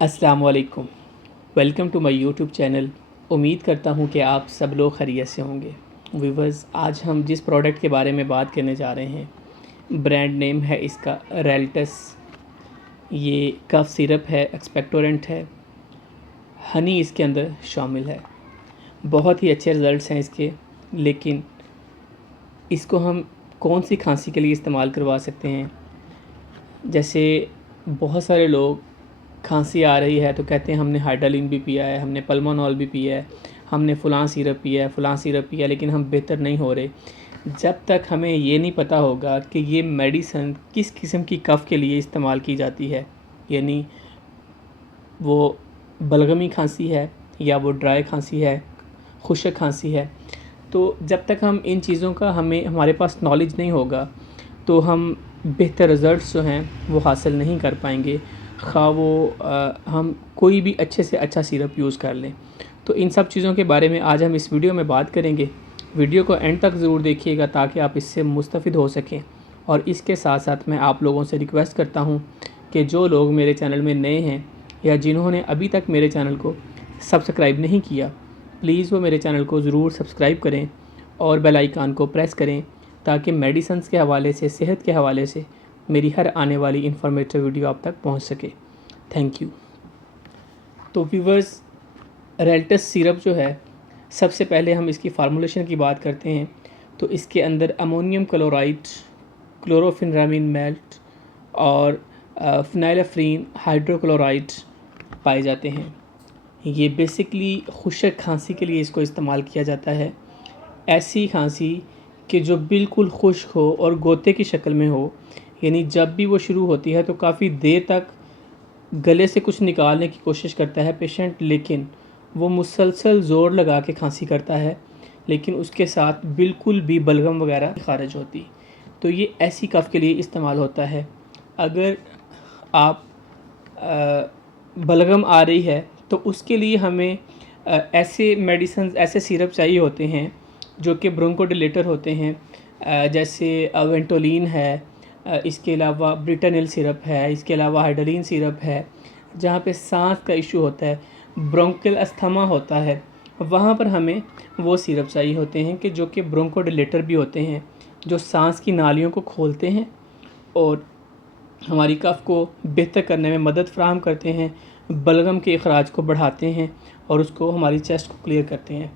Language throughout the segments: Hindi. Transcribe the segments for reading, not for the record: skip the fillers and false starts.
अस्सलाम वालेकुम। Welcome to my YouTube channel. उम्मीद करता हूँ कि आप सब लोग खैरियत से होंगे। व्यूवर्स, आज हम जिस प्रोडक्ट के बारे में बात करने जा रहे हैं, ब्रांड नेम है इसका रेल्टस। ये कफ सिरप है, एक्सपेक्टोरेंट है, हनी इसके अंदर शामिल है। बहुत ही अच्छे रिज़ल्ट्स हैं इसके। लेकिन इसको हम कौन सी खांसी के लिए इस्तेमाल करवा सकते हैं? जैसे बहुत सारे लोग खांसी आ रही है तो कहते हैं हमने हाइड्रालिन भी पिया है, हमने पल्मोनॉल भी पिया है, हमने फ़लाँ सिरप पिया है, फ़लाँ सिरप पिया है, लेकिन हम बेहतर नहीं हो रहे। जब तक हमें ये नहीं पता होगा कि ये मेडिसन किस किस्म की कफ़ के लिए इस्तेमाल की जाती है, यानी वो बलगमी खांसी है या वो ड्राई खांसी है, खुश्क खांसी है, तो जब तक हम इन चीज़ों का हमारे पास नॉलेज नहीं होगा तो हम बेहतर रिज़ल्ट्स जो हैं वो हासिल नहीं कर पाएंगे, ख़ा वो हम कोई भी अच्छे से अच्छा सिरप यूज़ कर लें। तो इन सब चीज़ों के बारे में आज हम इस वीडियो में बात करेंगे। वीडियो को एंड तक ज़रूर देखिएगा ताकि आप इससे मुस्तफ़िद हो सकें। और इसके साथ साथ मैं आप लोगों से रिक्वेस्ट करता हूँ कि जो लोग मेरे चैनल में नए हैं या जिन्होंने अभी तक मेरे चैनल को सब्सक्राइब नहीं किया, प्लीज़ वो मेरे चैनल को ज़रूर सब्सक्राइब करें और बेल आइकन को प्रेस करें ताकि मेडिसिन्स के हवाले से, सेहत के हवाले से मेरी हर आने वाली इन्फॉर्मेटिव वीडियो आप तक पहुंच सके। Thank you. तो व्यूवर्स, रेल्टस सिरप जो है, सबसे पहले हम इसकी फार्मूलेशन की बात करते हैं तो इसके अंदर अमोनियम क्लोराइड, क्लोरोफेनेरामिन मेल्ट और फिनाइलफ्रीन हाइड्रोक्लोराइड पाए जाते हैं। ये बेसिकली खुश्क खांसी के लिए इसको इस्तेमाल किया जाता है। ऐसी खांसी कि जो बिल्कुल खुश्क हो और गोते की शक्ल में हो, यानी जब भी वो शुरू होती है तो काफ़ी देर तक गले से कुछ निकालने की कोशिश करता है पेशेंट, लेकिन वो मुसलसल ज़ोर लगा के खांसी करता है, लेकिन उसके साथ बिल्कुल भी बलगम वगैरह खारिज होती। तो ये ऐसी कफ़ के लिए इस्तेमाल होता है। अगर आप बलगम आ रही है तो उसके लिए हमें ऐसे मेडिसिन, ऐसे सिरप चाहिए होते हैं जो कि ब्रोंकोडिलेटर होते हैं। जैसे वेंटोलिन है, इसके अलावा ब्रिटानिल सिरप है, इसके अलावा हाइड्रोलिन सिरप है। जहाँ पे सांस का इशू होता है, ब्रोंकियल अस्थमा होता है, वहाँ पर हमें वो सिरप चाहिए होते हैं कि जो कि ब्रोंकोडिलेटर भी होते हैं, जो सांस की नालियों को खोलते हैं और हमारी कफ़ को बेहतर करने में मदद फ़राहम करते हैं, बलगम के अखराज को बढ़ाते हैं और उसको हमारी चेस्ट को क्लियर करते हैं।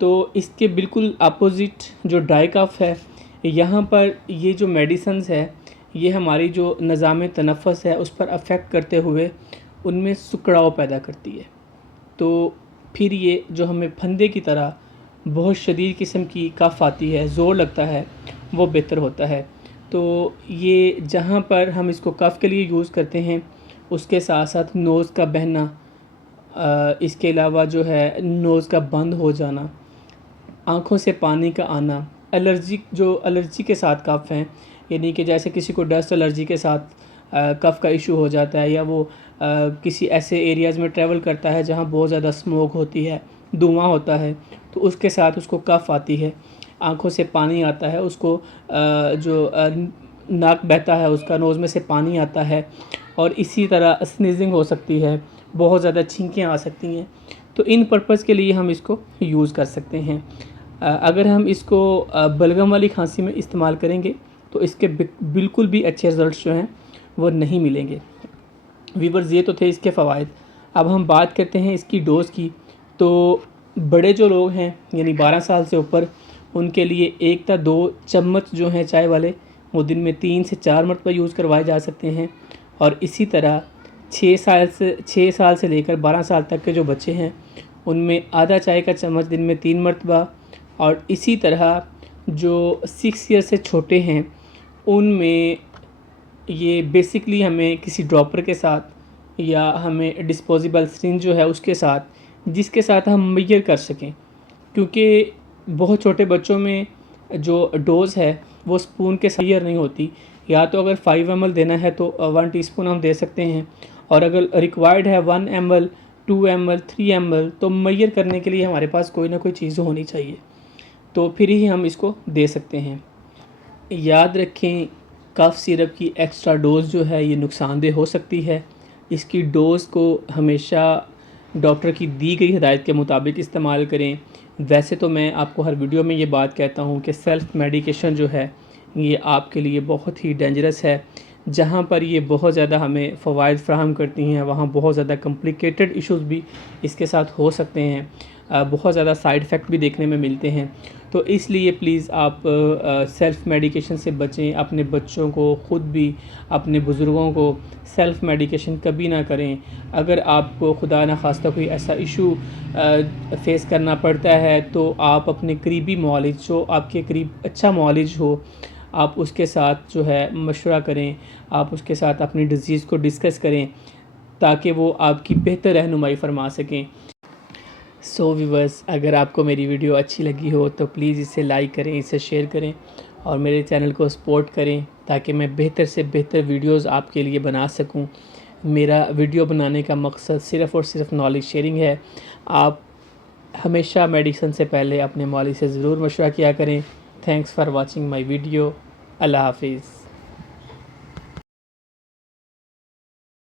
तो इसके बिल्कुल अपोज़िट जो ड्राई कफ़ है, यहाँ पर ये जो मेडिसिन्स है ये हमारी जो निज़ाम तनफ़्फ़ुस है उस पर अफ़ेक्ट करते हुए उनमें सिकुड़ाव पैदा करती है। तो फिर ये जो हमें फंदे की तरह बहुत शदीद किस्म की कफ़ आती है, ज़ोर लगता है, वो बेहतर होता है। तो ये जहाँ पर हम इसको कफ़ के लिए यूज़ करते हैं, उसके साथ साथ नोज़ का बहना, इसके अलावा जो है नोज़ का बंद हो जाना, आँखों से पानी का आना, एलर्जी के साथ कफ़ हैं, यानी कि जैसे किसी को डस्ट एलर्जी के साथ कफ़ का इशू हो जाता है, या वो किसी ऐसे एरियाज़ में ट्रैवल करता है जहाँ बहुत ज़्यादा स्मोक होती है, धुआँ होता है, तो उसके साथ उसको कफ़ आती है, आँखों से पानी आता है, उसको नाक बहता है, उसका नोज़ में से पानी आता है, और इसी तरह स्नीजिंग हो सकती है, बहुत ज़्यादा छींकें आ सकती हैं। तो इन पर्पज़ के लिए हम इसको यूज़ कर सकते हैं। अगर हम इसको बलगम वाली खांसी में इस्तेमाल करेंगे तो इसके बिल्कुल भी अच्छे रिज़ल्ट्स जो हैं वो नहीं मिलेंगे। व्यूअर्स, ये तो थे इसके फ़वाइद। अब हम बात करते हैं इसकी डोज़ की। तो बड़े जो लोग हैं, यानी 12 साल से ऊपर, उनके लिए 1 या 2 चम्मच जो हैं चाय वाले, वो दिन में 3 से 4 मरतबा यूज़ करवाए जा सकते हैं। और इसी तरह 6 साल से लेकर 12 साल तक के जो बच्चे हैं, उनमें आधा चाय का चम्मच दिन में 3 मरतबा। और इसी तरह जो 6 ईयर से छोटे हैं, उनमें ये बेसिकली हमें किसी ड्रॉपर के साथ या हमें डिस्पोजेबल सिरिंज जो है उसके साथ, जिसके साथ हम मेजर कर सकें, क्योंकि बहुत छोटे बच्चों में जो डोज़ है वो स्पून के साथ नहीं होती। या तो अगर 5 ml देना है तो 1 टीस्पून हम दे सकते हैं, और अगर रिक्वायर्ड है 1 ml, 2 ml, 3 ml, तो मेजर करने के लिए हमारे पास कोई ना कोई चीज़ होनी चाहिए, तो फिर ही हम इसको दे सकते हैं। याद रखें, कफ़ सिरप की एक्स्ट्रा डोज़ जो है ये नुकसानदेह हो सकती है। इसकी डोज़ को हमेशा डॉक्टर की दी गई हिदायत के मुताबिक इस्तेमाल करें। वैसे तो मैं आपको हर वीडियो में ये बात कहता हूँ कि सेल्फ़ मेडिकेशन जो है ये आपके लिए बहुत ही डेंजरस है। जहाँ पर ये बहुत ज़्यादा हमें फ़वाइद फ़राहम करती हैं, वहाँ बहुत ज़्यादा कॉम्प्लिकेटेड इश्यूज़ भी इसके साथ हो सकते हैं। बहुत ज़्यादा साइड इफ़ेक्ट भी देखने में मिलते हैं। तो इसलिए प्लीज़ आप सेल्फ़ मेडिकेशन से बचें। अपने बच्चों को, ख़ुद भी, अपने बुज़ुर्गों को सेल्फ़ मेडिकेशन कभी ना करें। अगर आपको खुदा न ख़ास्ता कोई ऐसा इशू फ़ेस करना पड़ता है तो आप अपने करीबी मुआलिज, जो आपके करीब अच्छा मुआलिज हो, आप उसके साथ जो है मशवरा करें। आप उसके साथ अपनी डिज़ीज़ को डिस्कस करें ताकि वो आपकी बेहतर रहनुमाई फ़रमा सकें। सो व्यूअर्स, अगर आपको मेरी वीडियो अच्छी लगी हो तो प्लीज़ इसे लाइक करें, इसे शेयर करें और मेरे चैनल को सपोर्ट करें ताकि मैं बेहतर से बेहतर वीडियोज़ आपके लिए बना सकूं। मेरा वीडियो बनाने का मकसद सिर्फ़ और सिर्फ नॉलेज शेयरिंग है। आप हमेशा मेडिसिन से पहले अपने मौलिक से ज़रूर मशवरा किया करें। Thanks for watching my video. अल्लाह हाफिज़।